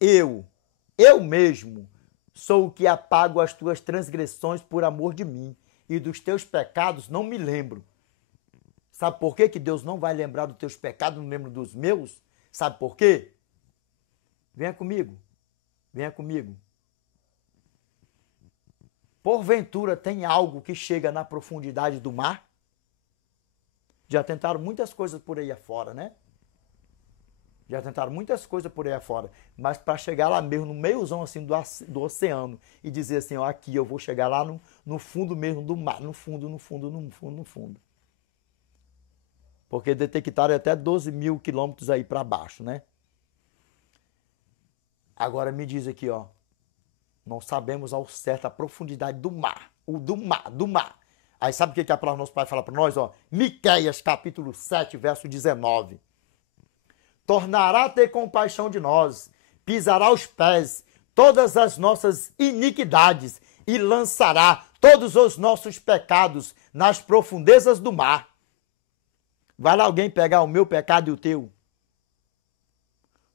eu mesmo, sou o que apago as tuas transgressões por amor de mim, e dos teus pecados não me lembro. Sabe por quê que Deus não vai lembrar dos teus pecados, não lembra dos meus? Sabe por quê? Venha comigo, venha comigo. Porventura tem algo que chega na profundidade do mar? Já tentaram muitas coisas por aí afora, né? Já tentaram muitas coisas por aí afora, mas para chegar lá mesmo, no meiozão assim do oceano, e dizer assim, ó, aqui eu vou chegar lá no fundo mesmo do mar, no fundo. Porque detectaram até 12 mil quilômetros aí para baixo, né? Agora me diz aqui, ó, não sabemos ao certo a profundidade do mar, do mar. Aí sabe o que a palavra do nosso Pai fala para nós, ó? Miqueias, capítulo 7, verso 19. Tornará a ter compaixão de nós, pisará os pés todas as nossas iniquidades e lançará todos os nossos pecados nas profundezas do mar. Vai lá alguém pegar o meu pecado e o teu?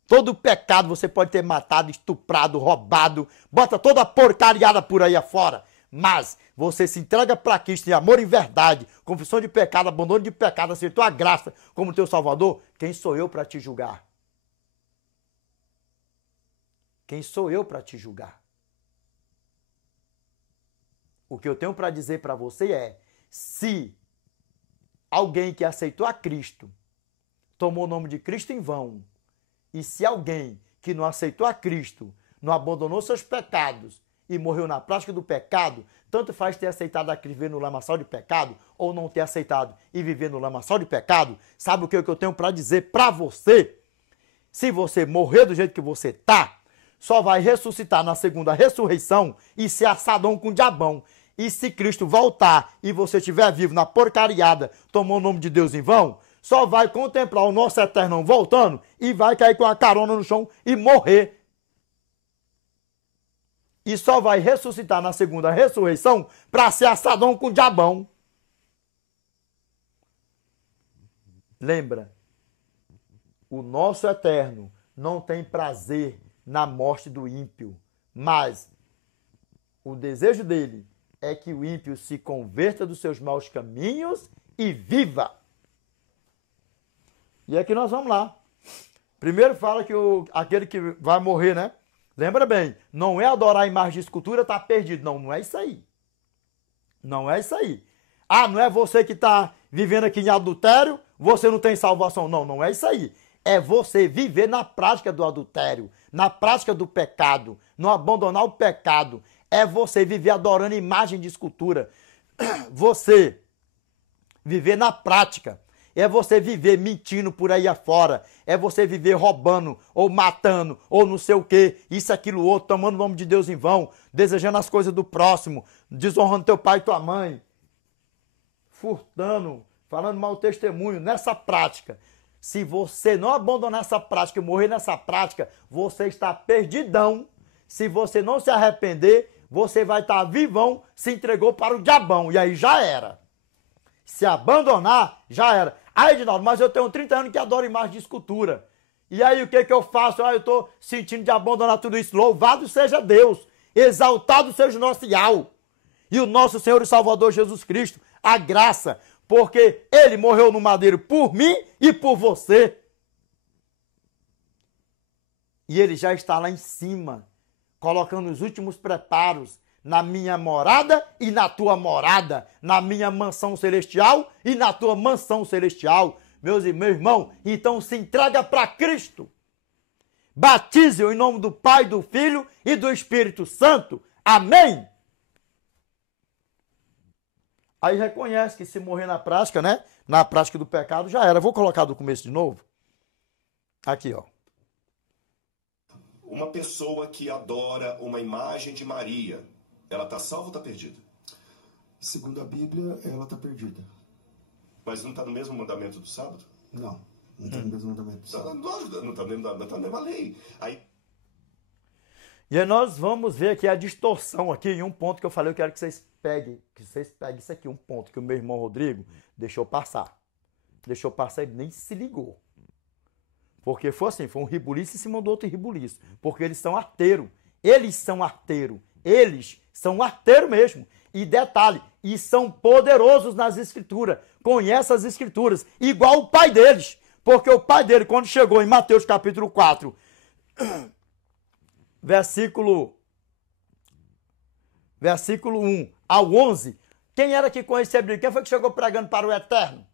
Todo pecado você pode ter matado, estuprado, roubado, bota toda a porcariada por aí afora. Mas você se entrega para Cristo em amor e verdade, confissão de pecado, abandono de pecado, aceitou a graça como teu Salvador. Quem sou eu para te julgar? Quem sou eu para te julgar? O que eu tenho para dizer para você é, se alguém que aceitou a Cristo tomou o nome de Cristo em vão, e se alguém que não aceitou a Cristo, não abandonou seus pecados e morreu na prática do pecado, tanto faz ter aceitado a Cristo viver no lamaçal de pecado ou não ter aceitado e viver no lamaçal de pecado, sabe o que eu tenho para dizer para você? Se você morrer do jeito que você está, só vai ressuscitar na segunda ressurreição e ser assadão com o diabão. E se Cristo voltar e você estiver vivo na porcariada, tomou o nome de Deus em vão, só vai contemplar o nosso eternão voltando e vai cair com a carona no chão e morrer. E só vai ressuscitar na segunda ressurreição para ser assadão com o diabão. Lembra, o nosso eterno não tem prazer na morte do ímpio, mas o desejo dele é que o ímpio se converta dos seus maus caminhos e viva. E aqui nós vamos lá. Primeiro fala que aquele que vai morrer, né? Lembra bem, não é adorar a imagem de escultura, tá perdido. Não, não é isso aí. Não é isso aí. Ah, não é você que está vivendo aqui em adultério, você não tem salvação. Não, não é isso aí. É você viver na prática do adultério, na prática do pecado, não abandonar o pecado. É você viver adorando imagem de escultura. Você viver na prática. É você viver mentindo por aí afora. É você viver roubando, ou matando, ou não sei o quê. Isso, aquilo, outro, tomando o nome de Deus em vão. Desejando as coisas do próximo. Desonrando teu pai e tua mãe. Furtando, falando mau testemunho. Nessa prática. Se você não abandonar essa prática e morrer nessa prática, você está perdidão. Se você não se arrepender, você vai estar vivão, se entregou para o diabão. E aí já era. Se abandonar, já era. Aí, Edinaldo, mas eu tenho 30 anos que adoro imagem de escultura. E aí o que eu faço? Ah, eu estou sentindo de abandonar tudo isso. Louvado seja Deus. Exaltado seja o nosso Yahweh. E o nosso Senhor e Salvador Jesus Cristo. A graça. Porque Ele morreu no madeiro por mim e por você. E Ele já está lá em cima, colocando os últimos preparos na minha morada e na tua morada, na minha mansão celestial e na tua mansão celestial. Meus irmãos, então se entrega para Cristo. Batize-o em nome do Pai, do Filho e do Espírito Santo. Amém? Aí reconhece que se morrer na prática, né? Na prática do pecado, já era. Vou colocar do começo de novo. Aqui, ó. Uma pessoa que adora uma imagem de Maria, ela está salva ou está perdida? Segundo a Bíblia, ela está perdida. Mas não está no mesmo mandamento do sábado? Não está no mesmo mandamento do sábado. Não está na mesma lei. Aí... E aí nós vamos ver aqui a distorção aqui em um ponto que eu falei, eu quero que vocês peguem isso aqui, um ponto que o meu irmão Rodrigo deixou passar. Deixou passar e nem se ligou. Porque foi assim, foi um ribuliço em cima do outro ribuliço. Porque eles são arteiro. Eles são arteiro. Eles são arteiro mesmo. E detalhe, e são poderosos nas escrituras. Conhecem as escrituras. Igual o pai deles. Porque o pai dele, quando chegou em Mateus capítulo 4, versículo 1 ao 11, quem era que conhecia a Bíblia? Quem foi que chegou pregando para o Eterno?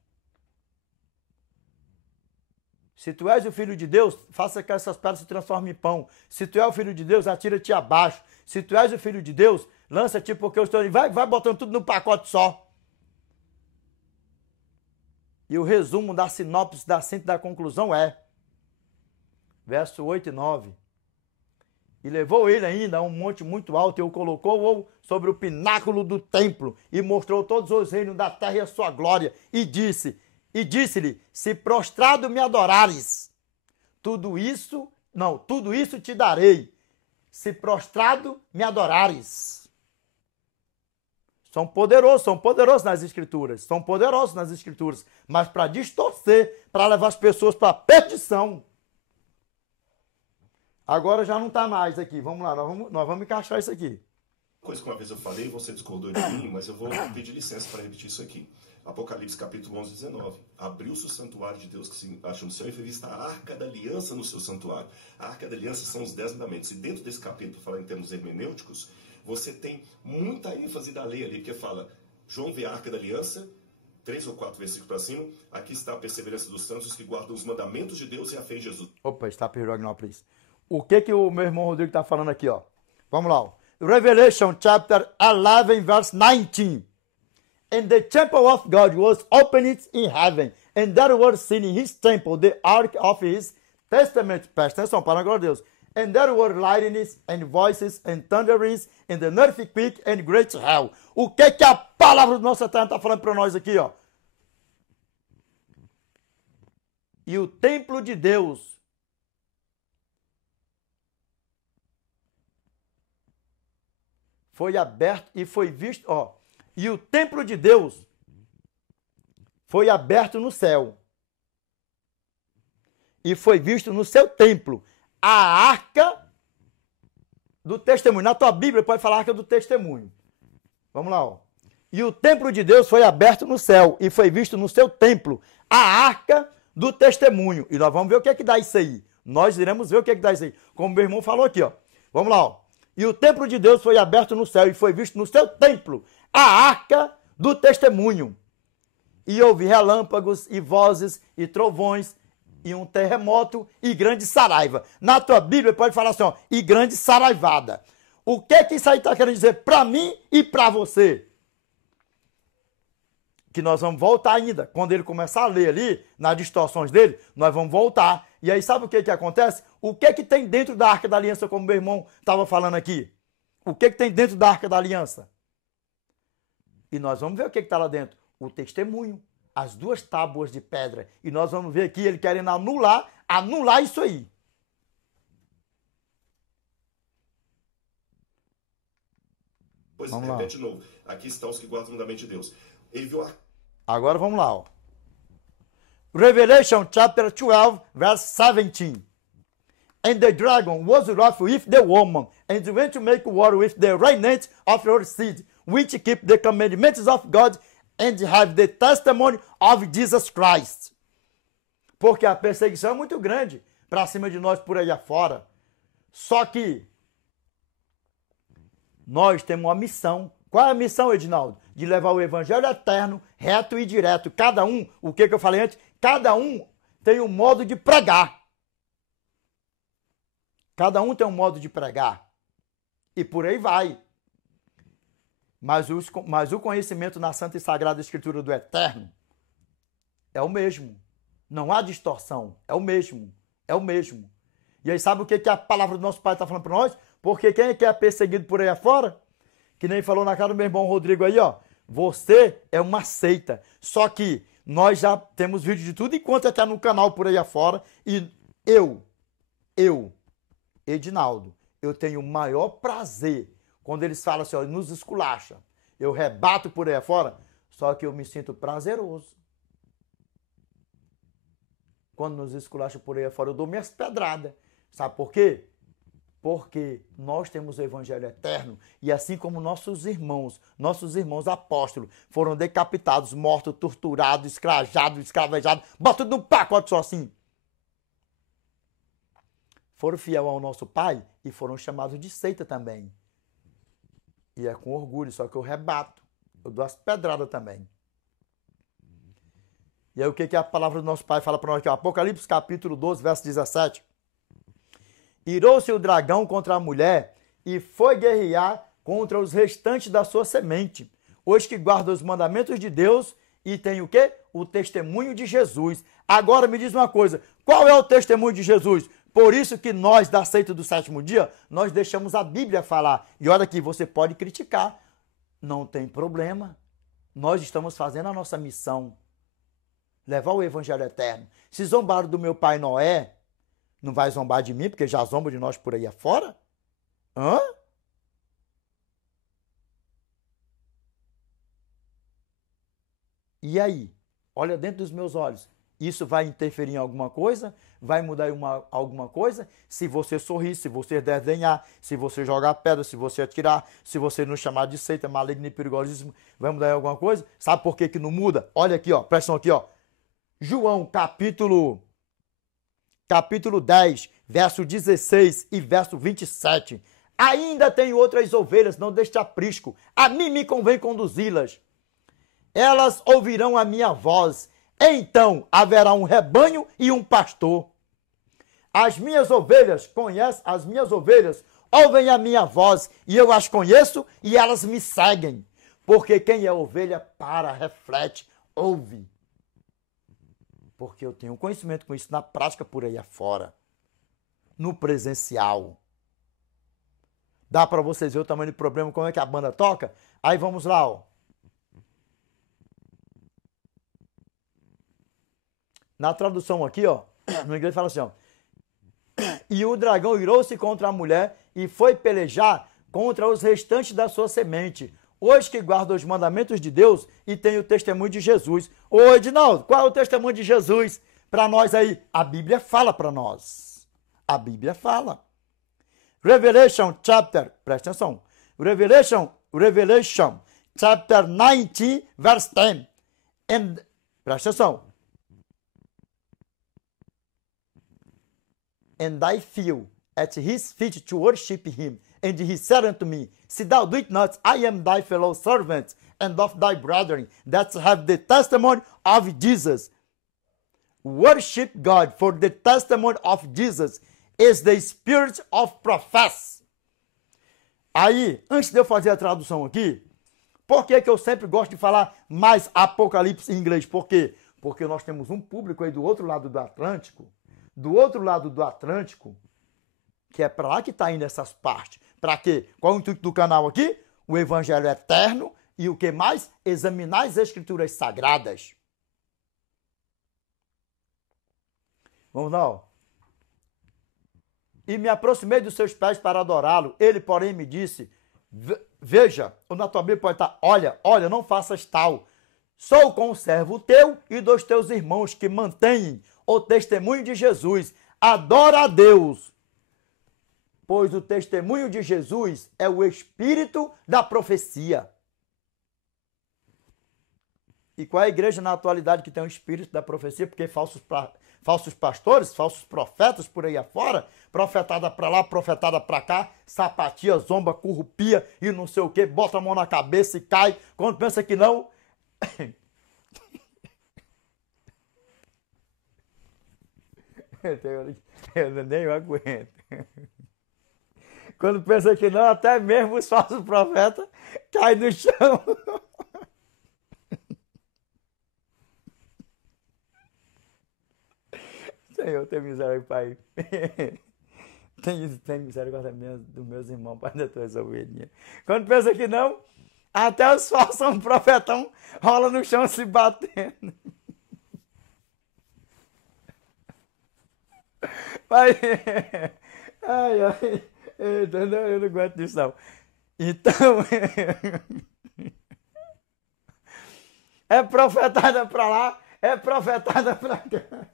Se tu és o filho de Deus, faça que essas pedras se transformem em pão. Se tu és o filho de Deus, atira-te abaixo. Se tu és o filho de Deus, lança-te porque eu estou... Vai botando tudo no pacote só. E o resumo da sinopse, da síntese, da conclusão é, verso 8 e 9. E levou ele ainda a um monte muito alto e o colocou sobre o pináculo do templo e mostrou todos os reinos da terra e a sua glória e disse-lhe, se prostrado me adorares, tudo isso te darei, se prostrado me adorares. São poderosos nas escrituras, mas para distorcer, para levar as pessoas para a perdição. Agora já não está mais aqui, vamos lá, nós vamos encaixar isso aqui. Coisa que uma vez eu falei, você discordou de mim, mas eu vou pedir licença para repetir isso aqui. Apocalipse capítulo 11, 19. Abriu-se o santuário de Deus que se acha no céu e foi vista a arca da aliança no seu santuário. A arca da aliança são os 10 mandamentos. E dentro desse capítulo, falando em termos hermenêuticos, você tem muita ênfase da lei ali, porque fala, João vê a arca da aliança, 3 ou 4 versículos para cima, aqui está a perseverança dos santos que guardam os mandamentos de Deus e a fé em Jesus. Opa, está Agnópolis. O que o meu irmão Rodrigo está falando aqui, ó? Vamos lá, ó. Revelation chapter 11, verse 19. And the temple of God was opened in heaven, and there was seen in his temple the ark of his testament. Presta atenção, para a glória de Deus. And there were lightnings and voices and thunderings and an earthquake and great hail. O que a palavra do nosso Eterno está falando para nós aqui, ó? E o templo de Deus foi aberto e foi visto, ó. E o templo de Deus foi aberto no céu. E foi visto no seu templo a arca do testemunho. Na tua Bíblia pode falar arca do testemunho. Vamos lá, ó. E o templo de Deus foi aberto no céu e foi visto no seu templo a arca do testemunho. E nós vamos ver o que é que dá isso aí. Nós iremos ver o que é que dá isso aí. Como meu irmão falou aqui, ó. Vamos lá, ó. E o templo de Deus foi aberto no céu e foi visto no seu templo a arca do testemunho. E houve relâmpagos e vozes e trovões e um terremoto e grande saraiva. Na tua Bíblia pode falar assim, ó, e grande saraivada. O que isso aí está querendo dizer para mim e para você? Que nós vamos voltar ainda. Quando ele começar a ler ali, nas distorções dele, nós vamos voltar. E aí sabe o que acontece? O que tem dentro da Arca da Aliança, como meu irmão estava falando aqui? O que tem dentro da Arca da Aliança? E nós vamos ver o que está lá dentro. O testemunho, as 2 tábuas de pedra. E nós vamos ver aqui ele querendo anular isso aí. Pois repete de novo. Aqui estão os que guardam o mandamento de Deus. Ele viu a... Agora vamos lá, ó. Revelation chapter 12, verse 17. And the dragon was wroth with the woman, and went to make war with the remnant of her seed, which keep the commandments of God, and have the testimony of Jesus Christ. Porque a perseguição é muito grande para cima de nós por aí afora. Só que nós temos uma missão. Qual é a missão, Edinaldo? De levar o evangelho eterno, reto e direto. Cada um, o que eu falei antes? Cada um tem um modo de pregar. Cada um tem um modo de pregar. E por aí vai. Mas o conhecimento na Santa e Sagrada Escritura do Eterno é o mesmo. Não há distorção. É o mesmo. É o mesmo. E aí sabe o que a palavra do nosso Pai está falando para nós? Porque quem é que é perseguido por aí afora? Que nem falou na cara do meu irmão Rodrigo aí, ó. Você é uma seita. Só que nós já temos vídeo de tudo enquanto está no canal por aí afora. E eu, Edinaldo, eu tenho o maior prazer quando eles falam assim, ó, nos esculacha. Eu rebato por aí afora, só que eu me sinto prazeroso. quando nos esculacham por aí afora, eu dou minhas pedradas. Sabe por quê? Porque nós temos o evangelho eterno e assim como nossos irmãos apóstolos foram decapitados, mortos, torturados, escravejados, bota tudo num pacote só assim. Foram fiel ao nosso Pai e foram chamados de seita também. E é com orgulho, só que eu rebato. Eu dou as pedradas também. E aí o que a palavra do nosso Pai fala para nós aqui? Apocalipse capítulo 12, verso 17. Irou-se o dragão contra a mulher e foi guerrear contra os restantes da sua semente, os que guardam os mandamentos de Deus e tem o quê? O testemunho de Jesus. Agora me diz uma coisa, qual é o testemunho de Jesus? Por isso que nós, da seita do sétimo dia, nós deixamos a Bíblia falar. E olha aqui, você pode criticar, não tem problema. Nós estamos fazendo a nossa missão, levar o evangelho eterno. Se zombaram do meu pai Noé, não vai zombar de mim, porque já zomba de nós por aí afora? Hã? E aí? Olha dentro dos meus olhos. Isso vai interferir em alguma coisa? Vai mudar alguma coisa? Se você sorrir, se você desdenhar, se você jogar pedra, se você atirar, se você nos chamar de seita, maligno e perigosíssimo, vai mudar em alguma coisa? Sabe por que não muda? Olha aqui, ó, presta atenção aqui, ó. João, capítulo 10, verso 16 e verso 27. Ainda tenho outras ovelhas, não deste aprisco. A mim me convém conduzi-las. Elas ouvirão a minha voz. Então haverá um rebanho e um pastor. As minhas ovelhas ouvem a minha voz e eu as conheço e elas me seguem. Porque quem é ovelha para, reflete, ouve. Porque eu tenho conhecimento com isso na prática por aí afora. No presencial. Dá para vocês ver o tamanho do problema, como é que a banda toca? Aí vamos lá, ó. Na tradução aqui, ó, no inglês fala assim, ó. E o dragão irou-se contra a mulher e foi pelejar contra os restantes da sua semente, os que guardam os mandamentos de Deus e têm o testemunho de Jesus. Ô, Edinaldo, qual é o testemunho de Jesus para nós aí? A Bíblia fala para nós. A Bíblia fala. Revelation chapter, presta atenção. Revelation chapter 19, verse 10. And, presta atenção. And I fell at his feet to worship him. And he said unto me, See thou do it not, I am thy fellow servant, and of thy brethren, that have the testimony of Jesus. Worship God, for the testimony of Jesus is the spirit of prophecy. Aí, antes de eu fazer a tradução aqui, por que eu sempre gosto de falar mais Apocalipse em inglês? Por quê? Porque nós temos um público aí do outro lado do Atlântico, que é para lá que está indo essas partes. Para quê? Qual é o intuito do canal aqui? O evangelho eterno e o que mais? Examinar as escrituras sagradas. Vamos lá, ó. E me aproximei dos seus pés para adorá-lo. Ele, porém, me disse, veja, na tua Bíblia pode estar, olha, não faças tal. Sou conservo teu e dos teus irmãos que mantêm o testemunho de Jesus. Adora a Deus, pois o testemunho de Jesus é o espírito da profecia. E qual é a igreja na atualidade que tem o espírito da profecia? Porque falsos pastores, falsos profetas por aí afora, profetada para lá, profetada para cá, sapatia, zomba, corrupia e não sei o que, bota a mão na cabeça e cai. Quando pensa que não... Eu nem aguento. Quando pensa que não, até mesmo os falsos profetas caem no chão. Senhor, tem miséria, Pai. Tem miséria dos meus irmãos, Pai, das tuas ovelhinhas. Quando pensa que não, até os falsos profetão rolam no chão se batendo. Pai, eu não aguento disso não. Então, é profetada para lá, é profetada para cá.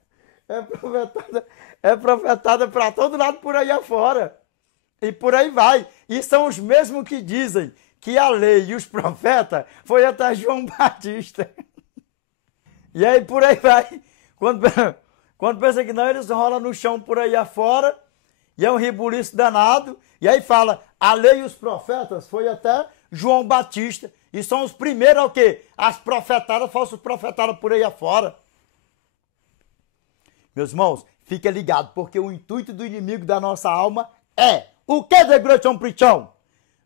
É profetada para todo lado por aí afora. E por aí vai. E são os mesmos que dizem que a lei e os profetas foi até João Batista. E aí por aí vai. Quando pensa que não, eles rolam no chão por aí afora. E é um rebuliço danado. E aí fala, a lei e os profetas foi até João Batista. E são os primeiros ao quê? As profetadas, falsos profetadas por aí afora. Meus irmãos, fica ligado, porque o intuito do inimigo da nossa alma é o que the great preachão?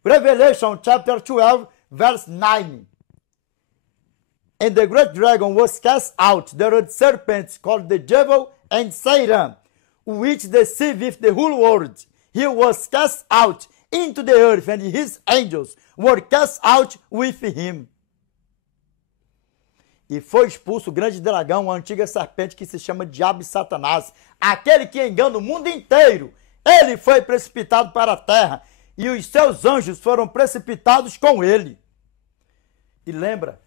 Revelation chapter 12, verse 9. And the great dragon was cast out, the red serpent called the devil and Satan, which deceiveth the whole world. He was cast out into the earth, and his angels were cast out with him. E foi expulso o grande dragão, a antiga serpente que se chama Diabo e Satanás, aquele que engana o mundo inteiro. Ele foi precipitado para a terra e os seus anjos foram precipitados com ele. E lembra,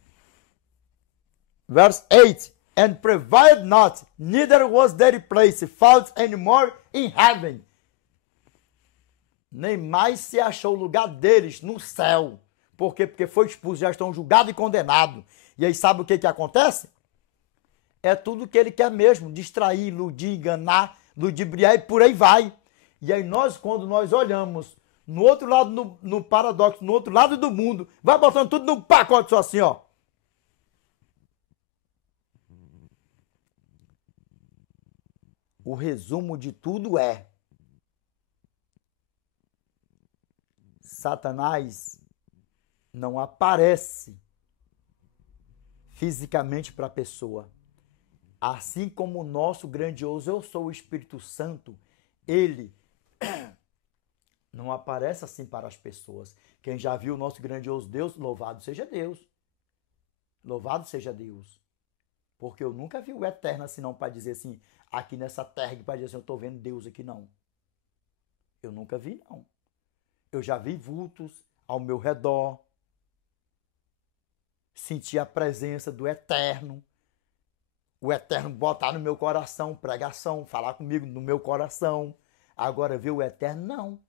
verse 8, and prevailed not, neither was their place found any more in heaven. Nem mais se achou o lugar deles no céu. Por quê? Porque foi expulso, já estão julgados e condenados. E aí sabe o que acontece? É tudo que ele quer mesmo, distrair, iludir, enganar, ludibriar e por aí vai. E aí nós, quando nós olhamos no outro lado, no paradoxo, no outro lado do mundo, vai botando tudo num pacote só assim, ó. O resumo de tudo é: Satanás não aparece fisicamente para a pessoa. Assim como o nosso grandioso eu sou o Espírito Santo, ele não aparece assim para as pessoas. Quem já viu o nosso grandioso Deus, louvado seja Deus. Louvado seja Deus. Porque eu nunca vi o eterno assim não para dizer assim, aqui nessa terra, para dizer assim, eu estou vendo Deus aqui não. Eu nunca vi não. Eu já vi vultos ao meu redor. Senti a presença do eterno. O eterno botar no meu coração, pregação, falar comigo no meu coração. Agora ver o eterno, não.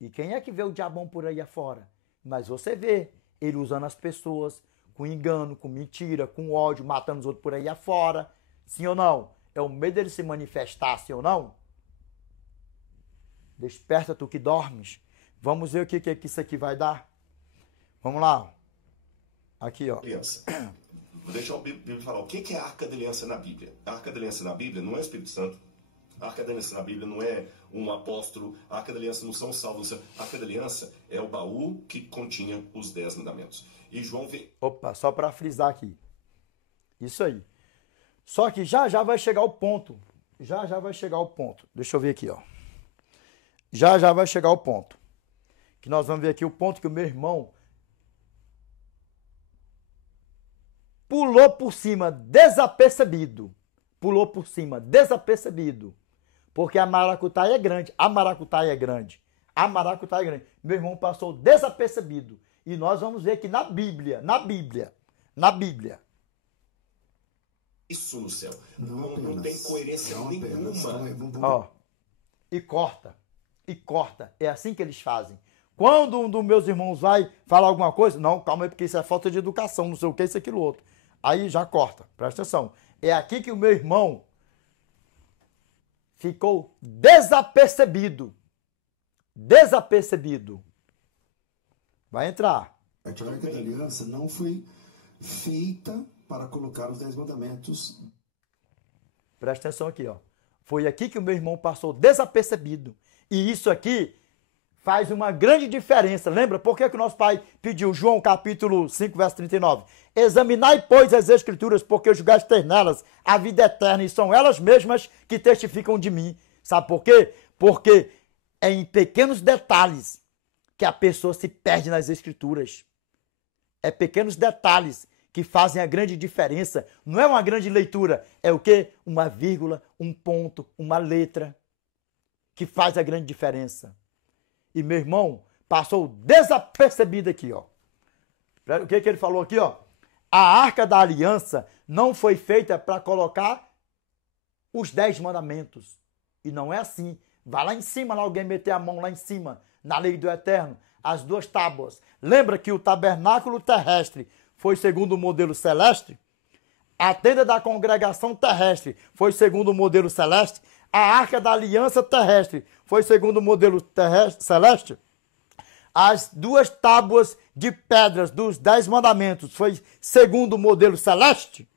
E quem é que vê o diabão por aí afora? Mas você vê ele usando as pessoas com engano, com mentira, com ódio, matando os outros por aí afora. Sim ou não? É o medo dele se manifestar, sim ou não? Desperta tu que dormes. Vamos ver o que isso aqui vai dar. Vamos lá. Aqui, ó. Aliança. Vou deixar o Bíblia falar. O que é a Arca da Aliança na Bíblia? A Arca da Aliança na Bíblia não é o Espírito Santo. A Arca da Aliança na Bíblia não é um apóstolo. A Arca da Aliança não são salvos. A Arca da Aliança é o baú que continha os 10 mandamentos. E João vê... Opa, só para frisar aqui. Isso aí. Só que já vai chegar o ponto. Já vai chegar o ponto. Deixa eu ver aqui, ó. Já vai chegar o ponto. Que nós vamos ver aqui o ponto que o meu irmão pulou por cima desapercebido. Pulou por cima desapercebido. Porque a maracutaia é grande. A maracutaia é grande. A maracutaia é grande. Meu irmão passou desapercebido. E nós vamos ver aqui na Bíblia. Isso no céu. Não tem coerência nenhuma. Ó. E corta. É assim que eles fazem. Quando um dos meus irmãos vai falar alguma coisa, não, calma aí, porque isso é falta de educação, não sei o que, isso, aquilo, outro. Aí já corta, presta atenção. É aqui que o meu irmão ficou desapercebido. Vai entrar. A Arca da Aliança não foi feita para colocar os 10 mandamentos. Presta atenção aqui, ó. Foi aqui que o meu irmão passou desapercebido. E isso aqui faz uma grande diferença. Lembra? Por que o nosso pai pediu, João capítulo 5, verso 39? Examinai, pois, as Escrituras, porque julgaste ter nelas a vida eterna, e são elas mesmas que testificam de mim. Sabe por quê? Porque é em pequenos detalhes que a pessoa se perde nas Escrituras. É pequenos detalhes que fazem a grande diferença. Não é uma grande leitura, é o quê? Uma vírgula, um ponto, uma letra, que faz a grande diferença. E meu irmão passou desapercebido aqui, ó. O que ele falou aqui, ó? A Arca da Aliança não foi feita para colocar os 10 mandamentos. E não é assim. Vai lá em cima, lá alguém meter a mão lá em cima, na lei do eterno, as 2 tábuas. Lembra que o tabernáculo terrestre foi segundo o modelo celeste? A tenda da congregação terrestre foi segundo o modelo celeste? A arca da aliança terrestre foi segundo o modelo celeste? As 2 tábuas de pedras dos 10 mandamentos foi segundo o modelo celeste?